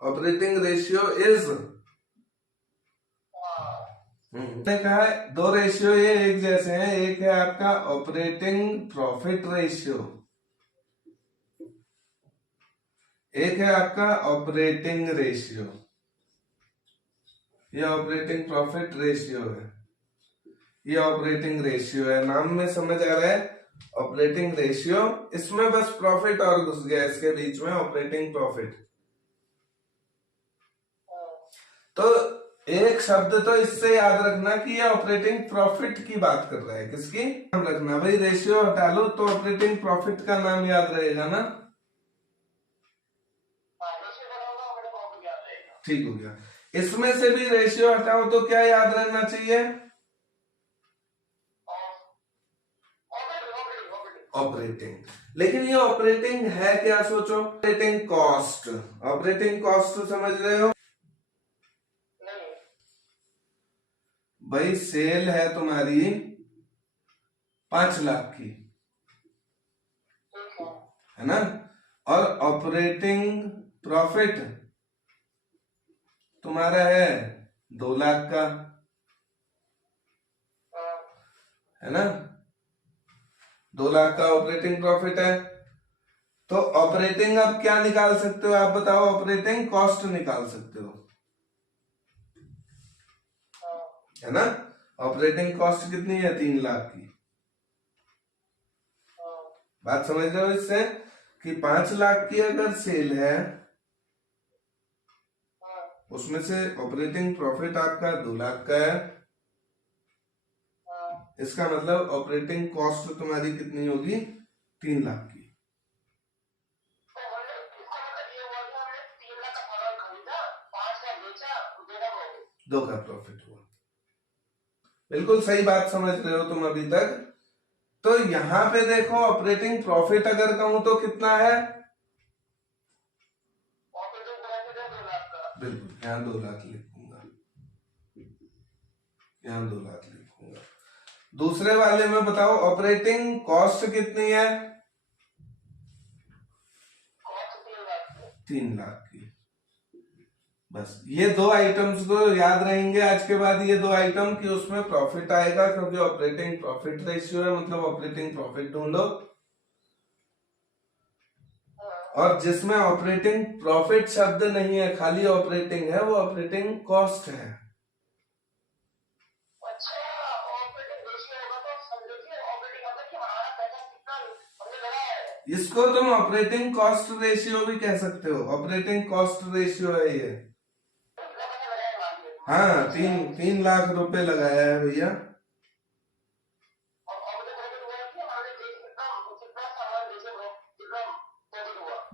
Operating ratio is, मैंने कहा है दो रेशियो ये एक जैसे हैं, एक है आपका ऑपरेटिंग प्रॉफिट रेशियो, एक है आपका ऑपरेटिंग रेशियो। ये ऑपरेटिंग प्रॉफिट रेशियो है, ये ऑपरेटिंग रेशियो है, नाम में समझ आ रहा है ऑपरेटिंग रेशियो। इसमें बस प्रॉफिट और घुस गया इसके बीच में, ऑपरेटिंग प्रॉफिट। तो एक शब्द तो इससे याद रखना कि ये ऑपरेटिंग प्रॉफिट की बात कर रहा है, किसकी नाम रखना भाई, रेशियो हटा लो तो ऑपरेटिंग प्रॉफिट का नाम याद रहेगा ना। ठीक हो गया। इसमें से भी रेशियो हटाओ तो क्या याद रहना चाहिए, ऑपरेटिंग। लेकिन ये ऑपरेटिंग है क्या, सोचो, ऑपरेटिंग कॉस्ट, ऑपरेटिंग कॉस्ट समझ रहे हो भाई, सेल है तुम्हारी 5 लाख की, है ना, और ऑपरेटिंग प्रॉफिट तुम्हारा है 2 लाख का, है ना, 2 लाख का ऑपरेटिंग प्रॉफिट है। तो ऑपरेटिंग अब क्या निकाल सकते हो आप बताओ, ऑपरेटिंग कॉस्ट निकाल सकते हो, है ना। ऑपरेटिंग कॉस्ट कितनी है, 3 लाख की। बात समझ रहे हो इससे कि 5 लाख की अगर सेल है, उसमें से ऑपरेटिंग प्रॉफिट आपका 2 लाख का है, इसका मतलब ऑपरेटिंग कॉस्ट तुम्हारी कितनी होगी, 3 लाख की। दो का प्रॉफिट हुआ, बिल्कुल सही बात समझ रहे हो तुम अभी तक। तो यहां पे देखो ऑपरेटिंग प्रॉफिट अगर कहूं तो कितना है, बिल्कुल यहाँ 2 लाख लिखूंगा, यहाँ 2 लाख लिखूंगा। दूसरे वाले में बताओ ऑपरेटिंग कॉस्ट कितनी है, 3 लाख की। बस ये 2 आइटम्स को याद रहेंगे आज के बाद, ये 2 आइटम कि उसमें प्रॉफिट आएगा क्योंकि ऑपरेटिंग प्रॉफिट रेशियो है, मतलब ऑपरेटिंग प्रॉफिट ढूंढो। और जिसमें ऑपरेटिंग प्रॉफिट शब्द नहीं है, खाली ऑपरेटिंग है, वो ऑपरेटिंग कॉस्ट है। इसको तुम ऑपरेटिंग कॉस्ट रेशियो भी कह सकते हो, ऑपरेटिंग कॉस्ट रेशियो है ये। हाँ, 3 लाख रुपए लगाया है भैया।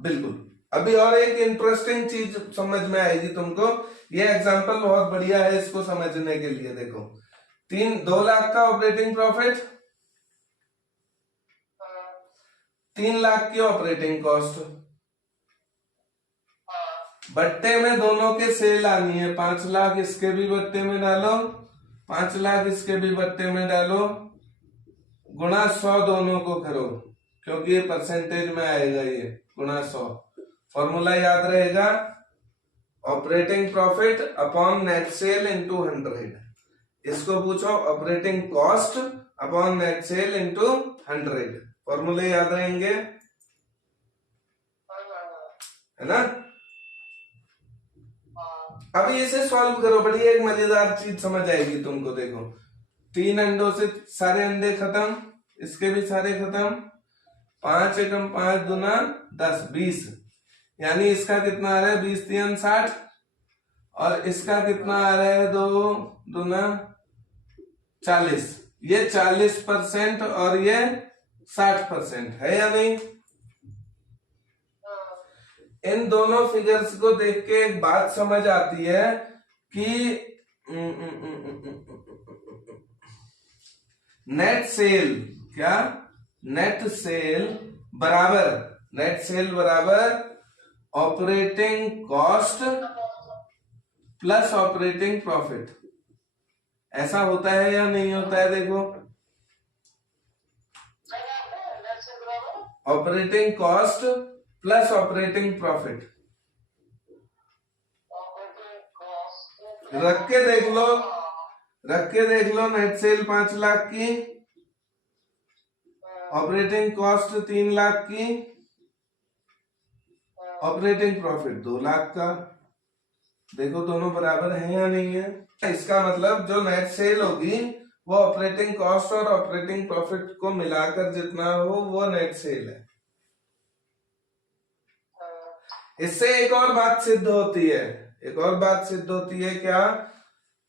बिल्कुल। अभी और एक इंटरेस्टिंग चीज समझ में आएगी तुमको, ये एग्जांपल बहुत बढ़िया है इसको समझने के लिए। देखो 2 लाख का ऑपरेटिंग प्रॉफिट, 3 लाख की ऑपरेटिंग कॉस्ट, बट्टे में दोनों के सेल आनी है, 5 लाख इसके भी बट्टे में डालो, 5 लाख इसके भी बट्टे में डालो, गुणा 100 दोनों को करो, क्योंकि ये परसेंटेज में आएगा, ये गुणा 100। फॉर्मूला याद रहेगा, operating profit upon net cell into 100। इसको पूछो operating cost upon net cell into 100, फॉर्मूले याद रहेंगे, है ना। अब इसे सॉल्व करो, बड़ी एक मजेदार चीज समझ आएगी तुमको। देखो 3 अंडों से सारे अंडे खत्म, इसके भी सारे खत्म, 5 एकम 5 दूना 10, 20, यानी इसका कितना आ रहा है, 20 3 60, और इसका कितना आ रहा है, 2 दूना 40। ये 40% और ये 60% है या नहीं। इन दोनों फिगर्स को देख के एक बात समझ आती है कि नेट सेल, क्या नेट सेल बराबर operating cost plus operating profit. ऐसा होता है या नहीं होता है, देखो operating cost plus operating profit. रख के देख लो नेट सेल 5 लाख की, ऑपरेटिंग कॉस्ट 3 लाख की, ऑपरेटिंग प्रॉफिट 2 लाख का। देखो दोनों बराबर है या नहीं है। इसका मतलब जो नेट सेल होगी वो ऑपरेटिंग कॉस्ट और ऑपरेटिंग प्रॉफिट को मिलाकर जितना हो वो नेट सेल है। इससे एक और बात सिद्ध होती है, क्या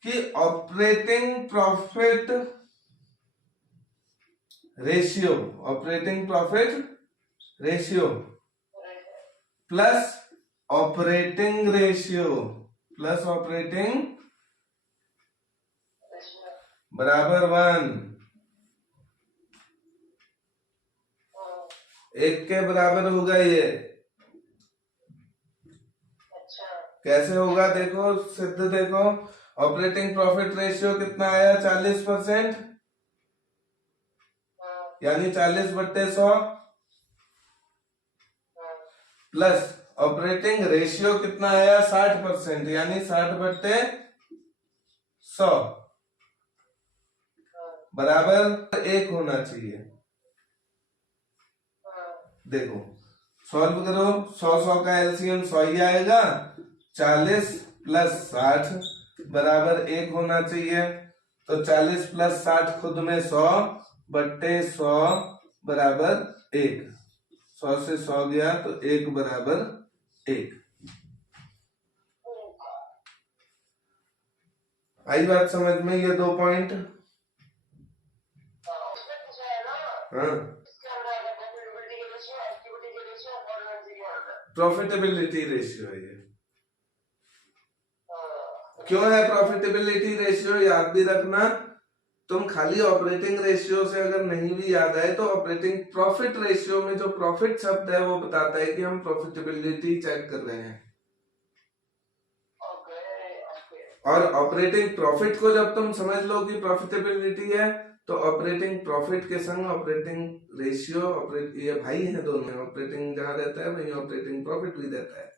कि operating profit ratio plus operating बराबर 1, 1 के बराबर होगा ये। कैसे होगा देखो, सिद्ध देखो, ऑपरेटिंग प्रॉफिट रेशियो कितना आया 40%, यानी 40/100 प्लस ऑपरेटिंग रेशियो कितना आया 60%, यानी 60/100 बराबर 1 होना चाहिए। देखो सॉल्व करो, 100 का एलसीएम 100 ही आएगा, 40 + 60 बराबर 1 होना चाहिए। तो 40 + 60 खुद में 100/100 बराबर 1, 100 से 100 गया तो 1 बराबर 1। आई बात समझ में, ये 2 पॉइंट। हाँ, प्रॉफिटेबिलिटी रेशियो है ये। क्यों है प्रॉफिटेबिलिटी रेशियो, याद भी रखना। तुम खाली ऑपरेटिंग रेशियो से अगर नहीं भी याद आए तो ऑपरेटिंग प्रॉफिट रेशियो में जो प्रॉफिट शब्द है वो बताता है कि हम प्रॉफिटेबिलिटी चेक कर रहे हैं। और ऑपरेटिंग प्रॉफिट को जब तुम समझ लो कि प्रॉफिटेबिलिटी है तो ऑपरेटिंग प्रॉफिट के संग ऑपरेटिंग रेशियो, ये भाई है दोनों, ऑपरेटिंग जहां रहता है वहीं ऑपरेटिंग प्रॉफिट भी रहता है।